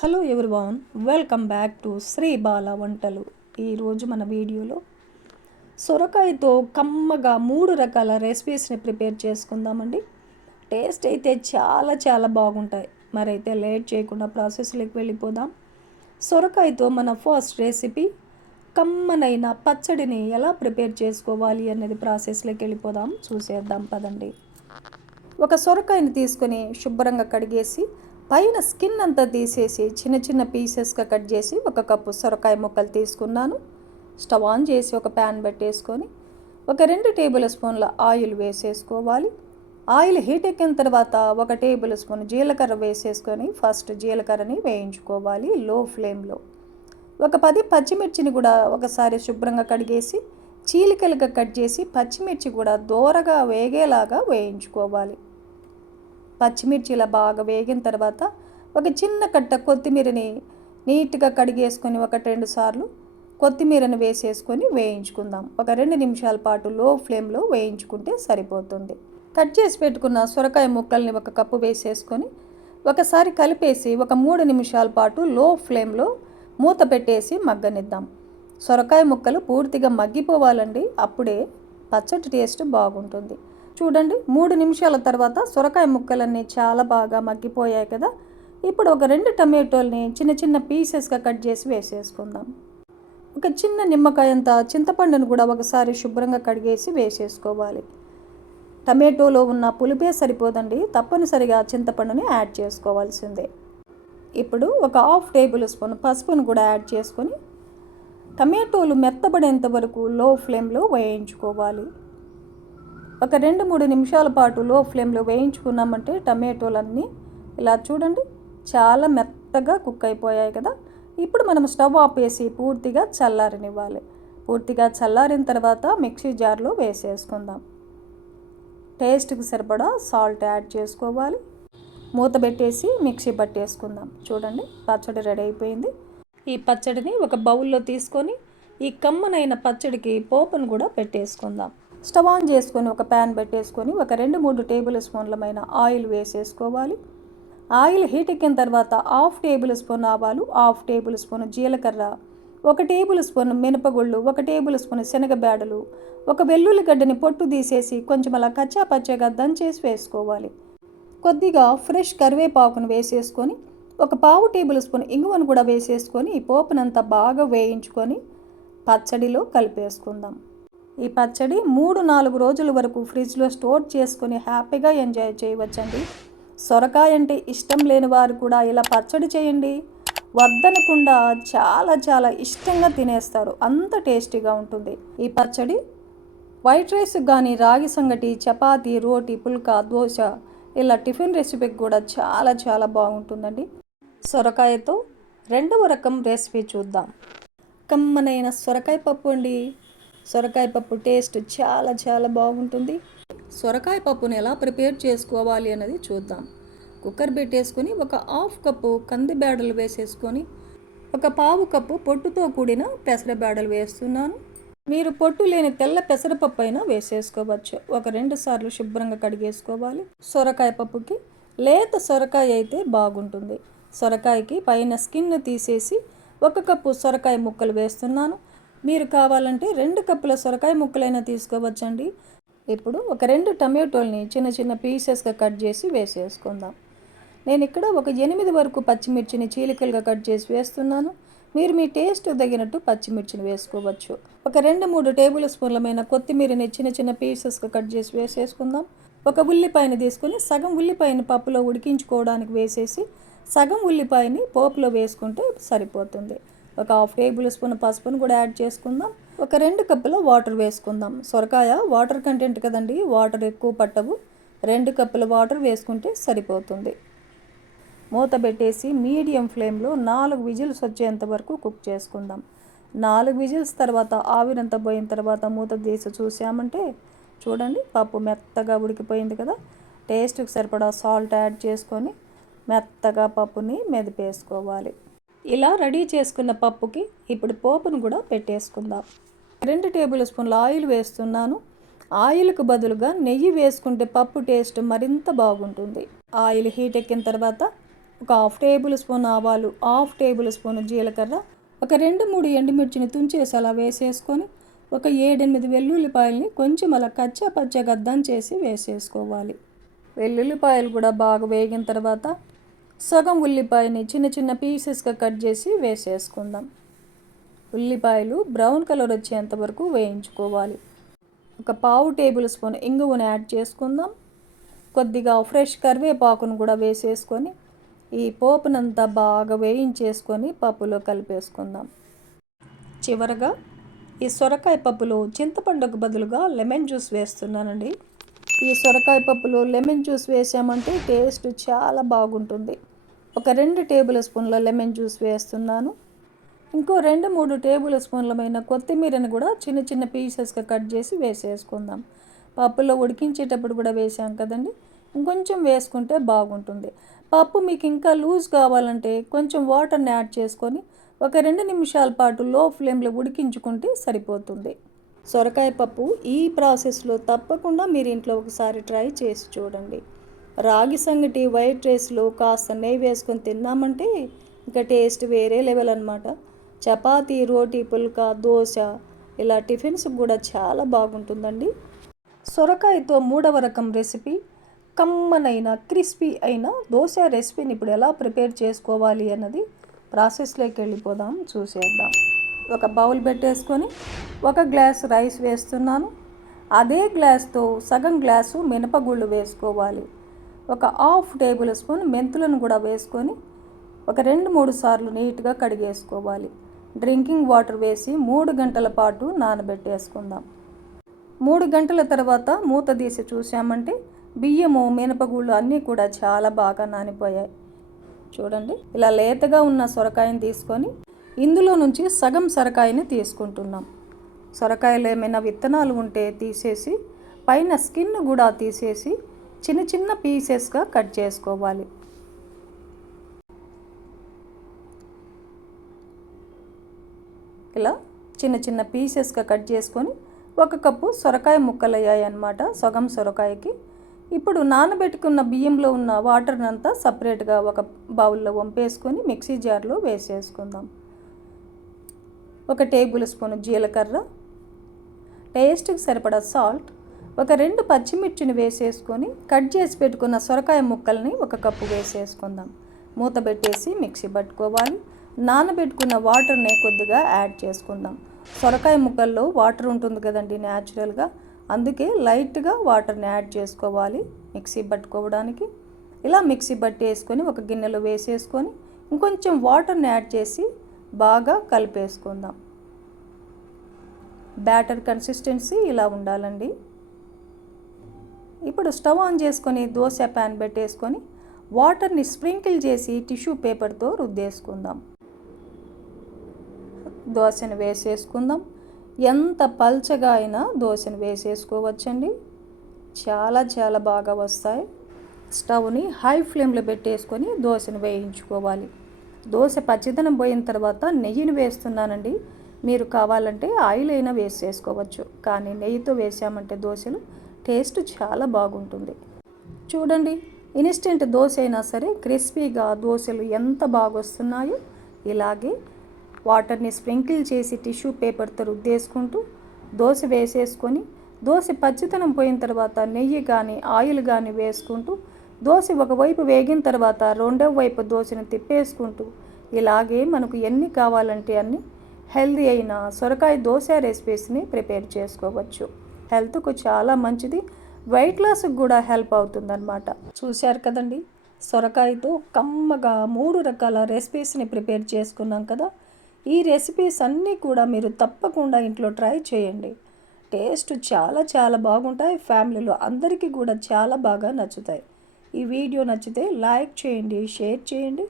Hello everyone, welcome back to Sri Bala వంటలు. ఈరోజు మన వీడియోలో సొరకాయతో కమ్మగా 3 రకాల రెసిపీస్ని ప్రిపేర్ చేసుకుందామండి. టేస్ట్ అయితే చాలా చాలా బాగుంటాయి. మరైతే లేట్ చేయకుండా ప్రాసెస్లోకి వెళ్ళిపోదాం. సొరకాయతో మన ఫస్ట్ రెసిపీ కమ్మనైన పచ్చడిని ఎలా ప్రిపేర్ చేసుకోవాలి అనేది ప్రాసెస్లోకి వెళ్ళిపోదాం. చూసేద్దాం పదండి. ఒక సొరకాయని తీసుకొని శుభ్రంగా కడిగేసి పైన స్కిన్ అంతా తీసేసి చిన్న చిన్న పీసెస్గా కట్ చేసి ఒక కప్పు సొరకాయ ముక్కలు తీసుకున్నాను. స్టవ్ ఆన్ చేసి ఒక ప్యాన్ పెట్టేసుకొని ఒక 2 టేబుల్ స్పూన్ల ఆయిల్ వేసేసుకోవాలి. ఆయిల్ హీట్ ఎక్కిన తర్వాత 1 టేబుల్ స్పూన్ జీలకర్ర వేసేసుకొని ఫస్ట్ జీలకర్రని వేయించుకోవాలి లో ఫ్లేమ్లో. ఒక 10 పచ్చిమిర్చిని కూడా ఒకసారి శుభ్రంగా కడిగేసి చీలికలుగా కట్ చేసి పచ్చిమిర్చి కూడా దోరగా వేగేలాగా వేయించుకోవాలి. పచ్చిమిర్చి ఇలా బాగా వేగిన తర్వాత ఒక చిన్న కట్ట కొత్తిమీరని నీట్గా కడిగేసుకొని 1-2 సార్లు కొత్తిమీరని వేసేసుకొని వేయించుకుందాం. ఒక 2 నిమిషాల పాటు లో ఫ్లేమ్లో వేయించుకుంటే సరిపోతుంది. కట్ చేసి పెట్టుకున్న సొరకాయ ముక్కల్ని 1 కప్పు వేసేసుకొని ఒకసారి కలిపేసి ఒక 3 నిమిషాల పాటు లో ఫ్లేమ్లో మూత పెట్టేసి మగ్గనిద్దాం. సొరకాయ ముక్కలు పూర్తిగా మగ్గిపోవాలండి, అప్పుడే పచ్చడి టేస్ట్ బాగుంటుంది. చూడండి, 3 నిమిషాల తర్వాత సొరకాయ ముక్కలన్నీ చాలా బాగా మగ్గిపోయాయి కదా. ఇప్పుడు ఒక 2 టమాటోల్ని చిన్న చిన్న పీసెస్గా కట్ చేసి వేసేసుకుందాం. ఒక చిన్న నిమ్మకాయ అంత చింతపండును కూడా ఒకసారి శుభ్రంగా కడిగేసి వేసేసుకోవాలి. టమాటోలో ఉన్న పులుపే సరిపోదండి, తప్పనిసరిగా చింతపండుని యాడ్ చేసుకోవాల్సిందే. ఇప్పుడు ఒక 1/2 టేబుల్ స్పూన్ పసుపును కూడా యాడ్ చేసుకొని టమాటోలు మెత్తబడేంత వరకు లో ఫ్లేమ్లో వేయించుకోవాలి. ఒక 2-3 నిమిషాల పాటు లో ఫ్లేమ్లో వేయించుకున్నామంటే టమాటోలన్నీ ఇలా చూడండి చాలా మెత్తగా కుక్ అయిపోయాయి కదా. ఇప్పుడు మనం స్టవ్ ఆపేసి పూర్తిగా చల్లారనివ్వాలి. పూర్తిగా చల్లారిన తర్వాత మిక్సీ జార్లో వేసేసుకుందాం. టేస్ట్కి సరిపడా సాల్ట్ యాడ్ చేసుకోవాలి. మూత పెట్టేసి మిక్సీ పట్టేసుకుందాం. చూడండి, పచ్చడి రెడీ అయిపోయింది. ఈ పచ్చడిని ఒక బౌల్లో తీసుకొని ఈ కమ్మనైన పచ్చడికి పోపును కూడా పెట్టేసుకుందాం. స్టవ్ ఆన్ చేసుకొని ఒక ప్యాన్ పెట్టేసుకొని ఒక 2-3 టేబుల్ స్పూన్లమైన ఆయిల్ వేసేసుకోవాలి. ఆయిల్ హీట్ ఎక్కిన తర్వాత 1/2 టేబుల్ స్పూన్ ఆవాలు, 1/2 టేబుల్ స్పూన్ జీలకర్ర, 1 టేబుల్ స్పూన్ మినపగుళ్ళు, 1 టేబుల్ స్పూన్ శనగబేడలు, ఒక వెల్లుల్లిగడ్డని పొట్టు తీసేసి కొంచెం అలా కచ్చా పచ్చగా దంచేసి వేసుకోవాలి. కొద్దిగా ఫ్రెష్ కరివేపాకును వేసేసుకొని ఒక 1/2 టేబుల్ స్పూన్ ఇంగువను కూడా వేసేసుకొని ఈ పోపునంతా బాగా వేయించుకొని పచ్చడిలో కలిపేసుకుందాం. ఈ పచ్చడి 3-4 రోజుల వరకు ఫ్రిడ్జ్లో స్టోర్ చేసుకొని హ్యాపీగా ఎంజాయ్ చేయవచ్చండి. సొరకాయ అంటే ఇష్టం లేని వారు కూడా ఇలా పచ్చడి చేయండి, వద్దనకుండా చాలా చాలా ఇష్టంగా తినేస్తారు, అంత టేస్టీగా ఉంటుంది. ఈ పచ్చడి వైట్ రైస్ కానీ రాగి సంగటి, చపాతీ, రోటీ, పుల్కా, దోశ ఇలా టిఫిన్ రెసిపీకి కూడా చాలా చాలా బాగుంటుందండి. సొరకాయతో 2వ రకం రెసిపీ చూద్దాం. కమ్మనైన సొరకాయ పప్పు అండి. సొరకాయ పప్పు టేస్ట్ చాలా చాలా బాగుంటుంది. సొరకాయ పప్పుని ఎలా ప్రిపేర్ చేసుకోవాలి అన్నది చూద్దాం. కుక్కర్ పెట్టేసుకొని ఒక 1/2 కప్పు కందిబేడలు వేసేసుకొని ఒక 1/4 కప్పు పొట్టుతో కూడిన పెసరబేడలు వేస్తున్నాను. మీరు పొట్టు లేని తెల్ల పెసరపప్పు అయినా వేసేసుకోవచ్చు. ఒక 2 సార్లు శుభ్రంగా కడిగేసుకోవాలి. సొరకాయ పప్పుకి లేత సొరకాయ అయితే బాగుంటుంది. సొరకాయకి పైన స్కిన్ తీసేసి 1 కప్పు సొరకాయ ముక్కలు వేస్తున్నాను. మీరు కావాలంటే 2 కప్పుల సొరకాయ ముక్కలైనా తీసుకోవచ్చండి. ఇప్పుడు ఒక 2 టమాటోల్ని చిన్న చిన్న పీసెస్గా కట్ చేసి వేసేసుకుందాం. నేను ఇక్కడ ఒక 8 వరకు పచ్చిమిర్చిని చీలికలుగా కట్ చేసి వేస్తున్నాను. మీరు మీ టేస్ట్ తగినట్టు పచ్చిమిర్చిని వేసుకోవచ్చు. ఒక 2-3 టేబుల్ స్పూన్లమైన కొత్తిమీరని చిన్న చిన్న పీసెస్గా కట్ చేసి వేసేసుకుందాం. ఒక ఉల్లిపాయని తీసుకొని సగం ఉల్లిపాయని పప్పులో ఉడికించుకోవడానికి వేసేసి సగం ఉల్లిపాయని పోపులో వేసుకుంటే సరిపోతుంది. ఒక 1/2 టేబుల్ స్పూన్ పసుపును కూడా యాడ్ చేసుకుందాం. ఒక 2 కప్పుల వాటర్ వేసుకుందాం. సొరకాయ వాటర్ కంటెంట్ కదండి, వాటర్ ఎక్కువ పట్టవు. 2 కప్పుల వాటర్ వేసుకుంటే సరిపోతుంది. మూత పెట్టేసి మీడియం ఫ్లేమ్లో 4 విజిల్స్ వచ్చేంత వరకు కుక్ చేసుకుందాం. 4 విజిల్స్ తర్వాత ఆవిరంతా పోయిన తర్వాత మూత తీసి చూసామంటే చూడండి పప్పు మెత్తగా ఉడికిపోయింది కదా. టేస్ట్కి సరిపడా సాల్ట్ యాడ్ చేసుకొని మెత్తగా పప్పుని మెదిపేసుకోవాలి. ఇలా రెడీ చేసుకున్న పప్పుకి ఇప్పుడు పోపును కూడా పెట్టేసుకుందాం. 2 టేబుల్ స్పూన్ల ఆయిల్ వేస్తున్నాను. ఆయిల్కు బదులుగా నెయ్యి వేసుకుంటే పప్పు టేస్ట్ మరింత బాగుంటుంది. ఆయిల్ హీట్ ఎక్కిన తర్వాత ఒక హాఫ్ టేబుల్ స్పూన్ ఆవాలు, హాఫ్ టేబుల్ స్పూన్ జీలకర్ర, ఒక 2-3 ఎండుమిర్చిని తుంచేసి అలా వేసేసుకొని ఒక 7-8 వెల్లుల్లిపాయల్ని కొంచెం అలా కచ్చా పచ్చగా దంచేసి వేసేసుకోవాలి. వెల్లుల్లిపాయలు కూడా బాగా వేగిన తర్వాత సగం ఉల్లిపాయని చిన్న చిన్న పీసెస్గా కట్ చేసి వేసేసుకుందాం. ఉల్లిపాయలు బ్రౌన్ కలర్ వచ్చేంత వరకు వేయించుకోవాలి. ఒక పావు టేబుల్ స్పూన్ ఇంగువను యాడ్ చేసుకుందాం. కొద్దిగా ఫ్రెష్ కరివేపాకును కూడా వేసేసుకొని ఈ పోపునంతా బాగా వేయించేసుకొని పప్పులో కలిపేసుకుందాం. చివరగా ఈ సొరకాయ పప్పులో చింతపండుకు బదులుగా లెమన్ జ్యూస్ వేస్తున్నానండి. ఈ సొరకాయ పప్పులో లెమన్ జ్యూస్ వేసామంటే టేస్ట్ చాలా బాగుంటుంది. ఒక 2 టేబుల్ స్పూన్ల లెమన్ జ్యూస్ వేస్తున్నాను. ఇంకో 2-3 టేబుల్ స్పూన్లమైన కొత్తిమీరని కూడా చిన్న చిన్న పీసెస్గా కట్ చేసి వేసేసుకుందాం. పప్పులో ఉడికించేటప్పుడు కూడా వేసాం కదండి, ఇంకొంచెం వేసుకుంటే బాగుంటుంది. పప్పు మీకు ఇంకా లూజ్ కావాలంటే కొంచెం వాటర్ని యాడ్ చేసుకొని ఒక 2 నిమిషాల పాటు లో ఫ్లేమ్లో ఉడికించుకుంటే సరిపోతుంది. సొరకాయ పప్పు ఈ ప్రాసెస్లో తప్పకుండా మీరు ఇంట్లో ఒకసారి ట్రై చేసి చూడండి. రాగి సంగటి వైట్ రైస్లో కాస్త నెయ్యి వేసుకొని తిన్నామంటే ఇంకా టేస్ట్ వేరే లెవెల్ అనమాట. చపాతీ, రోటీ, పుల్కా, దోశ ఇలా టిఫిన్స్ కూడా చాలా బాగుంటుందండి. సొరకాయతో 3వ రకం రెసిపీ కమ్మనైన క్రిస్పీ అయిన దోశ రెసిపీని ఇప్పుడు ఎలా ప్రిపేర్ చేసుకోవాలి అన్నది ప్రాసెస్లోకి వెళ్ళిపోదాం, చూసేద్దాం. ఒక బౌల్ పెట్టేసుకొని 1 గ్లాస్ రైస్ వేస్తున్నాను. అదే గ్లాస్తో సగం గ్లాసు మినపగుళ్ళు వేసుకోవాలి. ఒక హాఫ్ టేబుల్ స్పూన్ మెంతులను కూడా వేసుకొని ఒక 2-3 సార్లు నీట్గా కడిగేసుకోవాలి. డ్రింకింగ్ వాటర్ వేసి 3 గంటల పాటు నానబెట్టేసుకుందాం. 3 గంటల తర్వాత మూత తీసి చూసామంటే బియ్యము, మినపగుళ్ళు అన్నీ కూడా చాలా బాగా నానిపోయాయి. చూడండి, ఇలా లేతగా ఉన్న సొరకాయని తీసుకొని ఇందులో నుంచి సగం సొరకాయని తీసుకుంటున్నాం. సొరకాయలో ఏమైనా విత్తనాలు ఉంటే తీసేసి పైన స్కిన్ కూడా తీసేసి చిన్న చిన్న పీసెస్గా కట్ చేసుకోవాలి. ఇలా చిన్న చిన్న పీసెస్గా కట్ చేసుకొని 1 కప్పు సొరకాయ ముక్కలు అయ్యాయి అన్నమాట, సగం సొరకాయకి. ఇప్పుడు నానబెట్టుకున్న బియ్యంలో ఉన్న వాటర్ని అంతా సపరేట్గా ఒక బౌల్లో వంపేసుకొని మిక్సీ జార్లో వేసేసుకుందాం. 1 టేబుల్ స్పూన్ జీలకర్ర, టేస్ట్కి సరిపడా సాల్ట్, ఒక 2 పచ్చిమిర్చిని వేసేసుకొని కట్ చేసి పెట్టుకున్న సొరకాయ ముక్కల్ని 1 కప్పు వేసేసుకుందాం. మూత పెట్టేసి మిక్సీ పట్టుకోవాలి. నానబెట్టుకున్న వాటర్ని కొద్దిగా యాడ్ చేసుకుందాం. సొరకాయ ముక్కల్లో వాటర్ ఉంటుంది కదండి న్యాచురల్గా, అందుకే లైట్గా వాటర్ని యాడ్ చేసుకోవాలి మిక్సీ పట్టుకోవడానికి. ఇలా మిక్సీ పట్టేసుకొని ఒక గిన్నెలో వేసేసుకొని ఇంకొంచెం వాటర్ని యాడ్ చేసి బాగా కలిపేసుకుందాం. బ్యాటర్ కన్సిస్టెన్సీ ఇలా ఉండాలండి. ఇప్పుడు స్టవ్ ఆన్ చేసుకొని దోశ ప్యాన్ పెట్టేసుకొని వాటర్ని స్ప్రింకిల్ చేసి టిష్యూ పేపర్తో రుద్దేసుకుందాం. దోశను వేసేసుకుందాం. ఎంత పల్చగా అయినా దోశను వేసేసుకోవచ్చండి, చాలా చాలా బాగా వస్తాయి. స్టవ్ని హై ఫ్లేమ్లో పెట్టేసుకొని దోశను వేయించుకోవాలి. దోశ పచ్చిదనం పోయిన తర్వాత నెయ్యిని వేస్తున్నానండి. మీరు కావాలంటే ఆయిల్ అయినా వేసేసుకోవచ్చు, కానీ నెయ్యితో వేసామంటే దోశలు టేస్ట్ చాలా బాగుంటుంది. చూడండి, ఇన్స్టెంట్ దోశ అయినా సరే క్రిస్పీగా దోశలు ఎంత బాగా వస్తున్నాయో. ఇలాగే వాటర్ని స్ప్రింకిల్ చేసి టిష్యూ పేపర్తో రుద్దేసుకుంటూ దోశ వేసేసుకొని దోశ పచ్చితనం పోయిన తర్వాత నెయ్యి కానీ ఆయిల్ కానీ వేసుకుంటూ దోశ ఒకవైపు వేగిన తర్వాత రెండవ వైపు దోశను తిప్పేసుకుంటూ ఇలాగే మనకు ఎన్ని కావాలంటే అన్ని హెల్దీ అయిన సొరకాయ దోశ రెసిపీస్ని ప్రిపేర్ చేసుకోవచ్చు. హెల్త్కు చాలా మంచిది, వెయిట్ లాస్కి కూడా హెల్ప్ అవుతుందన్నమాట. చూశారు కదండి, సొరకాయతో కమ్మగా 3 రకాల రెసిపీస్ని ప్రిపేర్ చేసుకున్నాం కదా. ఈ రెసిపీస్ అన్నీ కూడా మీరు తప్పకుండా ఇంట్లో ట్రై చేయండి. టేస్ట్ చాలా చాలా బాగుంటాయి. ఫ్యామిలీలో అందరికీ కూడా చాలా బాగా నచ్చుతాయి. ఈ వీడియో నచ్చితే లైక్ చేయండి, షేర్ చేయండి,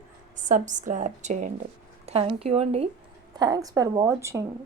సబ్స్క్రైబ్ చేయండి. థ్యాంక్ యూ అండి. Thanks for watching.